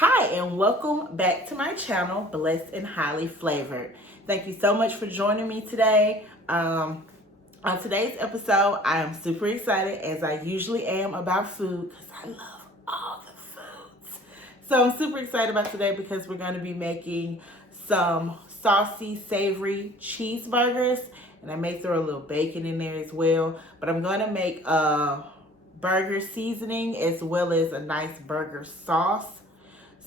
Hi, and welcome back to my channel, Blessed and Highly Flavored. Thank you so much for joining me today. On today's episode, I am super excited, as I usually am, about food because I love all the foods. So I'm super excited about today because we're going to be making some saucy, savory cheeseburgers, and I may throw a little bacon in there as well. But I'm going to make a burger seasoning as well as a nice burger sauce.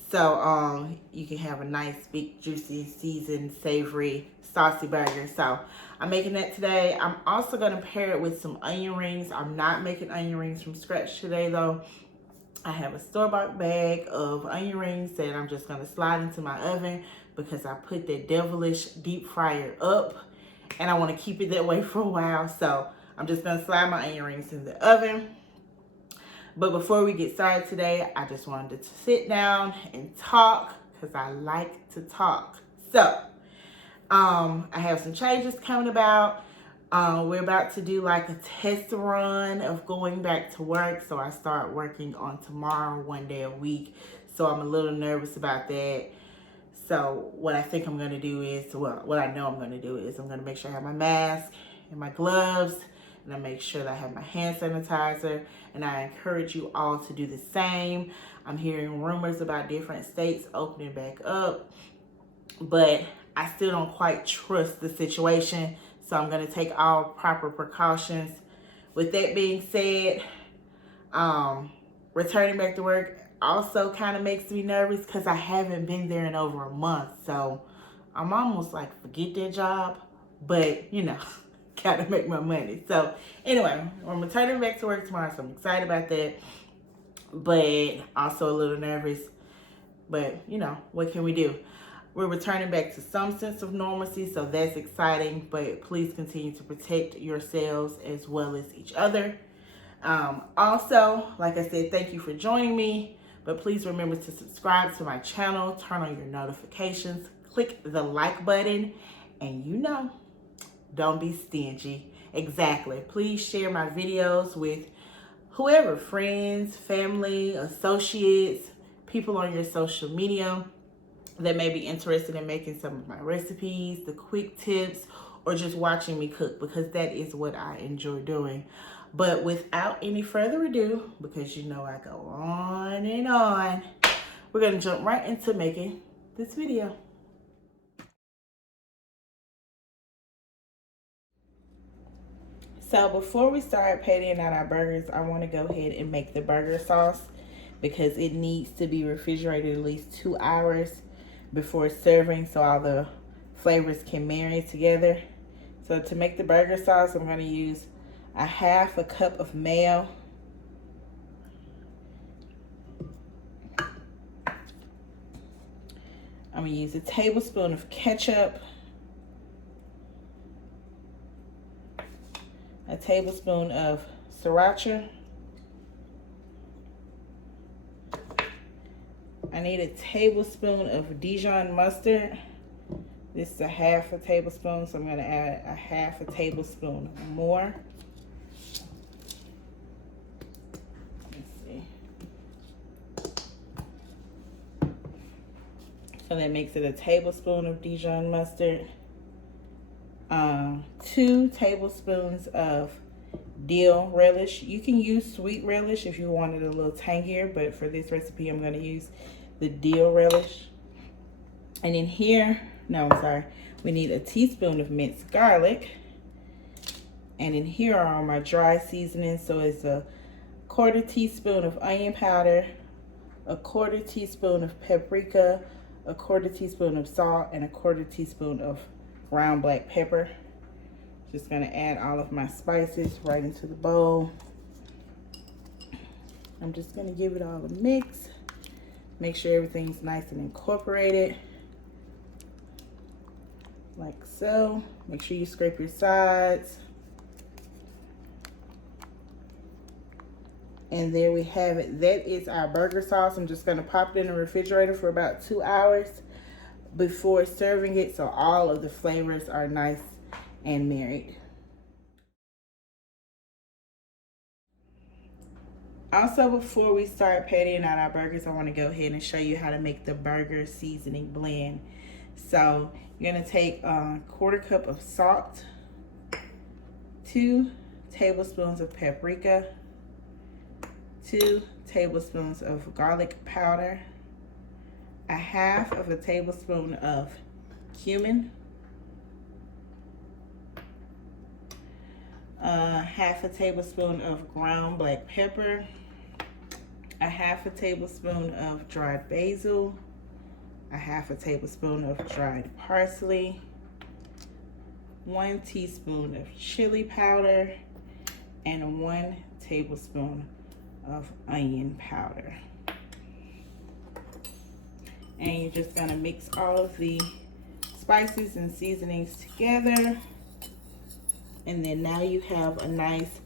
So you can have a nice, big, juicy, seasoned, savory, saucy burger. So I'm making that today. I'm also going to pair it with some onion rings. I'm not making onion rings from scratch today, though. I have a store-bought bag of onion rings that I'm just going to slide into my oven because I put that devilish deep fryer up, and I want to keep it that way for a while. So I'm just going to slide my onion rings in the oven. But before we get started today, I just wanted to sit down and talk because I like to talk. So, I have some changes coming about. We're about to do like a test run of going back to work. So I start working on tomorrow, 1 day a week. So I'm a little nervous about that. So what I think I'm going to do is, well, what I know I'm going to do is I'm going to make sure I have my mask and my gloves, and I make sure that I have my hand sanitizer, and I encourage you all to do the same. I'm hearing rumors about different states opening back up, but I still don't quite trust the situation, so I'm going to take all proper precautions. With that being said, returning back to work also kind of makes me nervous because I haven't been there in over a month, so I'm almost like, forget that job, but you know, gotta make my money. So anyway, I'm returning back to work tomorrow, so I'm excited about that, but also a little nervous. But you know, what can we do? We're returning back to some sense of normalcy, so that's exciting. But please continue to protect yourselves as well as each other. Also, like I said, thank you for joining me. But please remember to subscribe to my channel, turn on your notifications, click the like button, and you know, don't be stingy. Exactly. Please share my videos with whoever, friends, family, associates, people on your social media that may be interested in making some of my recipes, the quick tips, or just watching me cook, because that is what I enjoy doing. But without any further ado, because you know I go on and on, we're going to jump right into making this video. So before we start patting out our burgers, I want to go ahead and make the burger sauce because it needs to be refrigerated at least 2 hours before serving so all the flavors can marry together. So to make the burger sauce, I'm going to use a half a cup of mayo, I'm going to use a tablespoon of ketchup, a tablespoon of sriracha. I need a tablespoon of Dijon mustard. This is a half a tablespoon, so I'm going to add a half a tablespoon more. Let's see. So that makes it a tablespoon of Dijon mustard. 2 tablespoons of dill relish. You can use sweet relish if you want it a little tangier, but for this recipe I'm going to use the dill relish. And in here, we need a teaspoon of minced garlic. And in here are all my dry seasonings. So it's a 1/4 teaspoon of onion powder, a 1/4 teaspoon of paprika, a 1/4 teaspoon of salt, and a 1/4 teaspoon of ground black pepper. Just going to add all of my spices right into the bowl. I'm just going to give it all a mix. Make sure everything's nice and incorporated. Like so. Make sure you scrape your sides. And there we have it. That is our burger sauce. I'm just going to pop it in the refrigerator for about 2 hours before serving it, so all of the flavors are nice and married. Also, before we start pattying out our burgers, I want to go ahead and show you how to make the burger seasoning blend. So you're going to take a 1/4 cup of salt, 2 tablespoons of paprika, 2 tablespoons of garlic powder, 1/2 tablespoon of cumin, 1/2 tablespoon of ground black pepper, 1/2 tablespoon of dried basil, 1/2 tablespoon of dried parsley, 1 teaspoon of chili powder, and 1 tablespoon of onion powder. And you're just gonna mix all of the spices and seasonings together. And then now you have a nice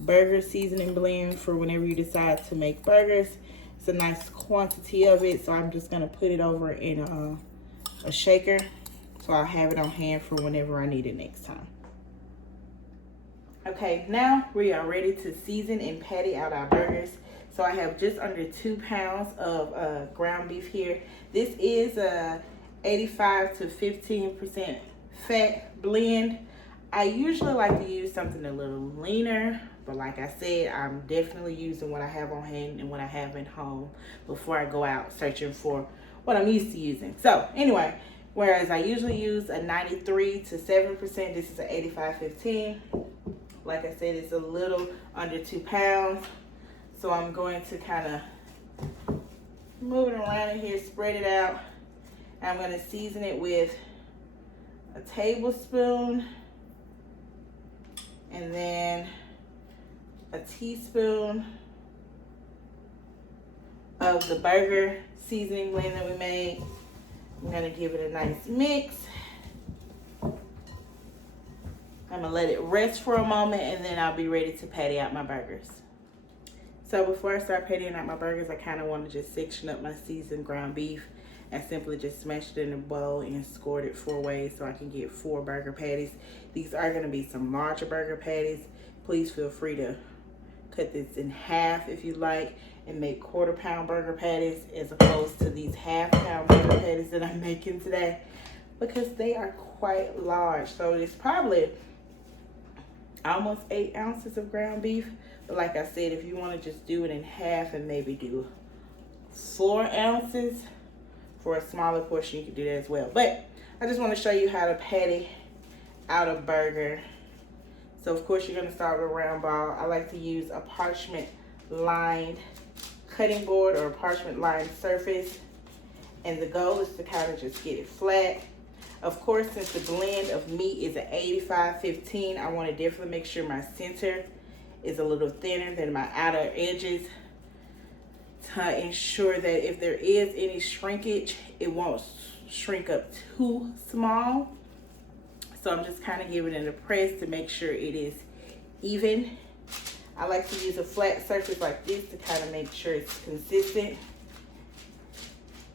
burger seasoning blend for whenever you decide to make burgers. It's a nice quantity of it, so I'm just gonna put it over in a shaker so I'll have it on hand for whenever I need it next time. Okay, now we are ready to season and patty out our burgers. So I have just under 2 pounds of ground beef here. This is a 85 to 15% fat blend. I usually like to use something a little leaner, but like I said, I'm definitely using what I have on hand and what I have at home before I go out searching for what I'm used to using. So anyway, whereas I usually use a 93 to 7%, this is an 85-15. Like I said, it's a little under 2 pounds. So I'm going to kind of move it around in here, spread it out. And I'm going to season it with a tablespoon and then a teaspoon of the burger seasoning blend that we made. I'm going to give it a nice mix. I'm going to let it rest for a moment and then I'll be ready to patty out my burgers. So before I start pattying out my burgers, I kind of want to just section up my seasoned ground beef and simply just smash it in a bowl and score it 4 ways so I can get 4 burger patties. These are going to be some larger burger patties. Please feel free to cut this in half if you like and make 1/4 pound burger patties as opposed to these 1/2 pound burger patties that I'm making today because they are quite large. So it's probably almost 8 ounces of ground beef. But like I said, if you want to just do it in half and maybe do 4 ounces for a smaller portion, you can do that as well. But I just want to show you how to patty out a burger. So of course you're going to start with a round ball. I like to use a parchment lined cutting board or a parchment lined surface. And the goal is to kind of just get it flat. Of course, since the blend of meat is an 85-15, I want to definitely make sure my center is a little thinner than my outer edges to ensure that if there is any shrinkage, it won't shrink up too small. So I'm just kind of giving it a press to make sure it is even. I like to use a flat surface like this to kind of make sure it's consistent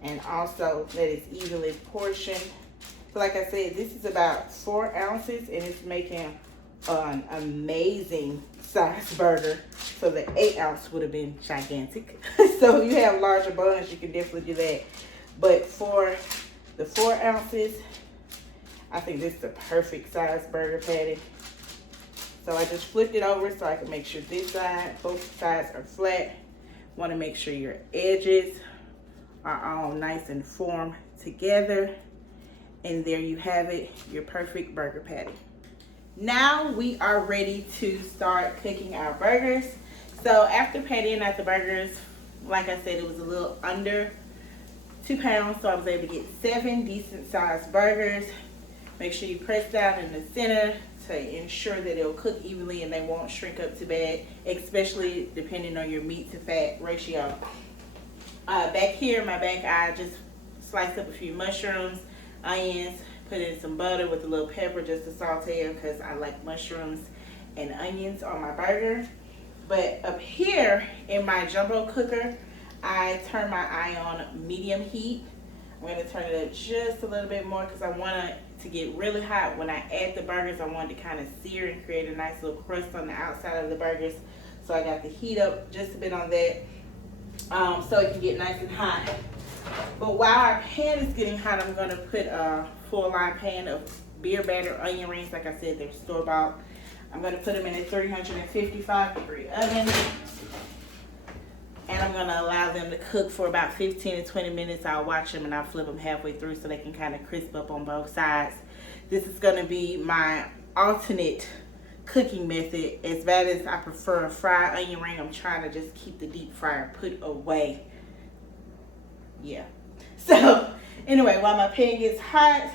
and also that it's evenly portioned. So like I said, this is about 4 ounces and it's making an amazing size burger. So the 8 ounce would have been gigantic. So if you have larger buns, you can definitely do that. But for the 4 ounces, I think this is the perfect size burger patty. So I just flipped it over so I can make sure this side, both sides are flat. Want to make sure your edges are all nice and formed together. And there you have it, your perfect burger patty. Now we are ready to start cooking our burgers. So after pattying out the burgers, like I said, it was a little under 2 pounds, so I was able to get 7 decent sized burgers. Make sure you press down in the center to ensure that it'll cook evenly and they won't shrink up too bad, especially depending on your meat to fat ratio. Back here in my back, I just sliced up a few mushrooms, onions, put in some butter with a little pepper just to saute them because I like mushrooms and onions on my burger. But up here in my jumbo cooker, I turn my eye on medium heat. I'm going to turn it up just a little bit more because I want it to get really hot. When I add the burgers, I want it to kind of sear and create a nice little crust on the outside of the burgers. So So I got the heat up just a bit on that, so it can get nice and hot. But while our pan is getting hot, I'm gonna put a full line pan of beer batter onion rings. Like I said, they're store-bought. I'm gonna put them in a 355-degree oven. And I'm gonna allow them to cook for about 15 to 20 minutes. I'll watch them and I'll flip them halfway through so they can kind of crisp up on both sides. This is gonna be my alternate cooking method. As bad as I prefer a fried onion ring, I'm trying to just keep the deep fryer put away. Yeah. So anyway, while my pan gets hot,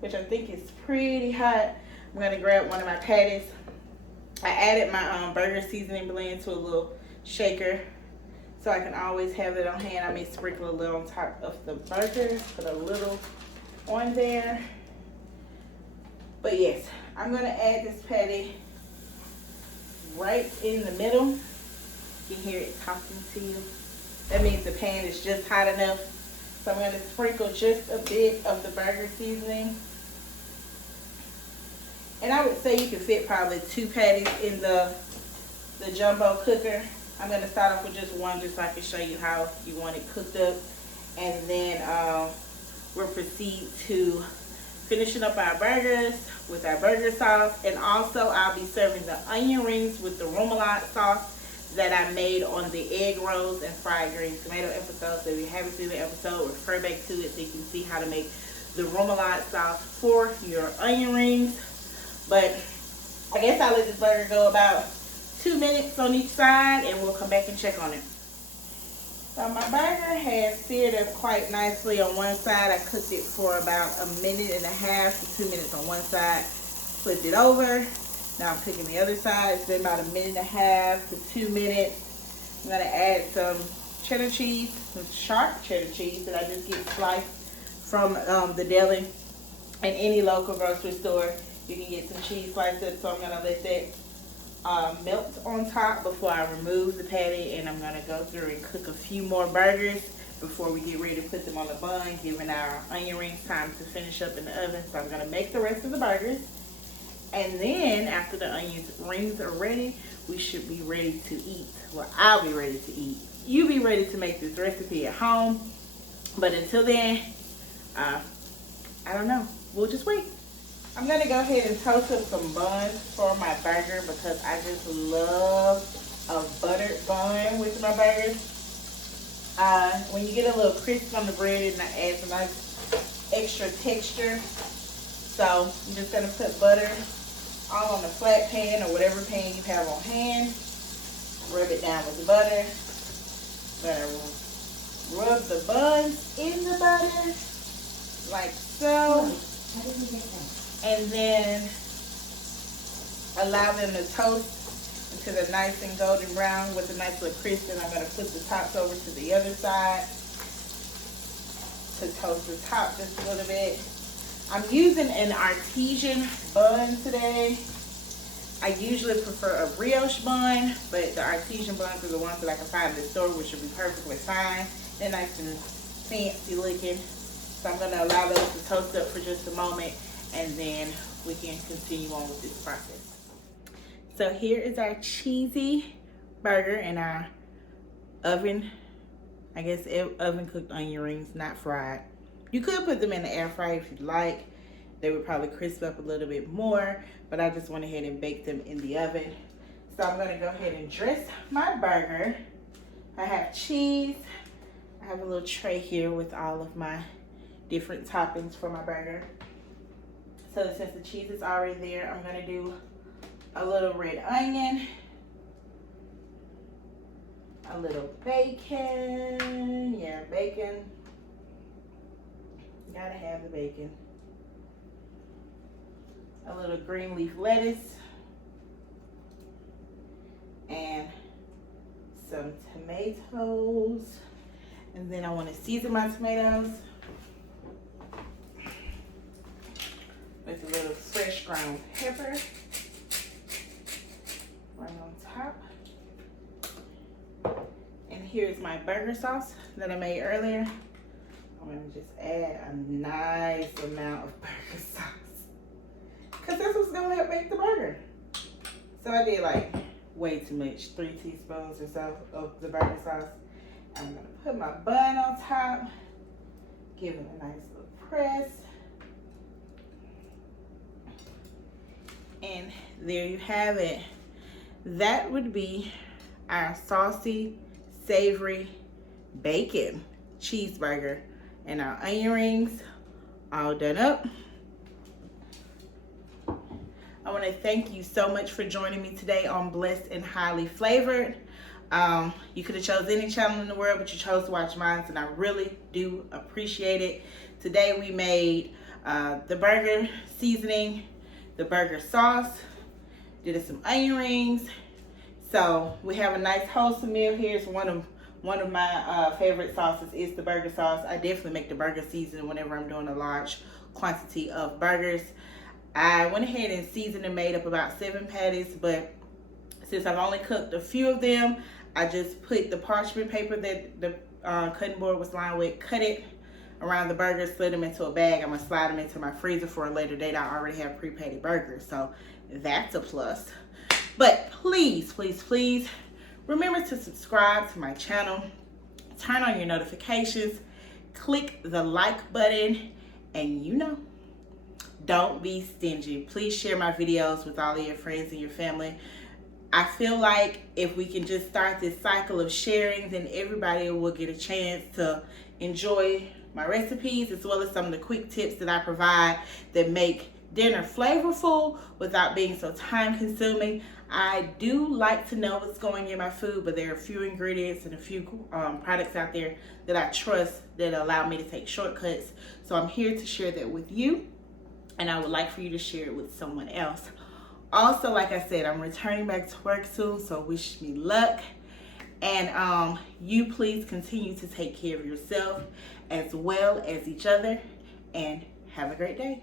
which I think is pretty hot, I'm gonna grab one of my patties. I added my burger seasoning blend to a little shaker, so I can always have it on hand. I may sprinkle a little on top of the burger, put a little on there. But yes, I'm gonna add this patty right in the middle. You can hear it talking to you. That means the pan is just hot enough. So I'm gonna sprinkle just a bit of the burger seasoning. And I would say you can fit probably 2 patties in the jumbo cooker. I'm going to start off with just one, just so I can show you how you want it cooked up. And then we'll proceed to finishing up our burgers with our burger sauce. And also I'll be serving the onion rings with the remoulade sauce that I made on the egg rolls and fried green tomato episode. So if you haven't seen the episode, refer back to it so you can see how to make the remoulade sauce for your onion rings. But I guess I'll let this burger go about 2 minutes on each side, and we'll come back and check on it. So my burger has seared up quite nicely on one side. I cooked it for about 1.5 to 2 minutes on one side. Flipped it over. Now I'm cooking the other side. It's been about 1.5 to 2 minutes. I'm gonna add some cheddar cheese, some sharp cheddar cheese that I just get sliced from the deli and any local grocery store. You can get some cheese sliced up, so I'm gonna let that melt on top before I remove the patty, and I'm gonna go through and cook a few more burgers before we get ready to put them on the bun, giving our onion rings time to finish up in the oven. So I'm gonna make the rest of the burgers, and then after the onion rings are ready, we should be ready to eat. Well, I'll be ready to eat. You be ready to make this recipe at home, but until then, I don't know. We'll just wait. I'm gonna go ahead and toast up some buns for my burger because I just love a buttered bun with my burgers. When you get a little crisp on the bread, it adds a nice extra texture. So I'm just gonna put butter all on the flat pan or whatever pan you have on hand. Rub it down with the butter. Gonna rub the buns in the butter like so. And then allow them to toast until they're nice and golden brown with a nice little crisp. And I'm going to flip the tops over to the other side to toast the top just a little bit. I'm using an artesian bun today. I usually prefer a brioche bun, but the artesian buns are the ones that I can find in the store, which should be perfectly fine. They're nice and fancy looking. So I'm going to allow those to toast up for just a moment, and then we can continue on with this process. So here is our cheesy burger in our oven. I guess oven cooked onion rings, not fried. You could put them in the air fryer if you'd like. They would probably crisp up a little bit more, but I just went ahead and baked them in the oven. So I'm gonna go ahead and dress my burger. I have cheese. I have a little tray here with all of my different toppings for my burger. So since the cheese is already there, I'm gonna do a little red onion, a little bacon. Yeah, bacon. Gotta have the bacon. A little green leaf lettuce. And some tomatoes. And then I want to season my tomatoes with a little fresh ground pepper right on top. And here's my burger sauce that I made earlier. I'm going to just add a nice amount of burger sauce, because that's what's going to help make the burger. So I did like way too much, 3 teaspoons or so of the burger sauce. I'm gonna put my bun on top, give it a nice little press. And there you have it. That would be our saucy, savory bacon cheeseburger and our onion rings all done up. I want to thank you so much for joining me today on Blessed and Highly Flavored. You could have chose any channel in the world, but you chose to watch mine, and I really do appreciate it. Today we made the burger seasoning, the burger sauce, did some onion rings. So we have a nice wholesome meal here. It's one of my favorite sauces is the burger sauce. I definitely make the burger seasoning whenever I'm doing a large quantity of burgers. I went ahead and seasoned and made up about 7 patties, but since I've only cooked a few of them, I just put the parchment paper that the cutting board was lined with, cut it around the burgers, slid them into a bag. I'm gonna slide them into my freezer for a later date. I already have pre-patty burgers, so that's a plus. But please, please, please remember to subscribe to my channel, turn on your notifications, click the like button, and don't be stingy. Please share my videos with all of your friends and your family. I feel like if we can just start this cycle of sharing, then everybody will get a chance to enjoy my recipes as well as some of the quick tips that I provide that make dinner flavorful without being so time consuming. I do like to know what's going in my food, but there are a few ingredients and a few products out there that I trust that allow me to take shortcuts. So I'm here to share that with you, and I would like for you to share it with someone else. Also, like I said, I'm returning back to work soon, so wish me luck. And you please continue to take care of yourself as well as each other, and have a great day.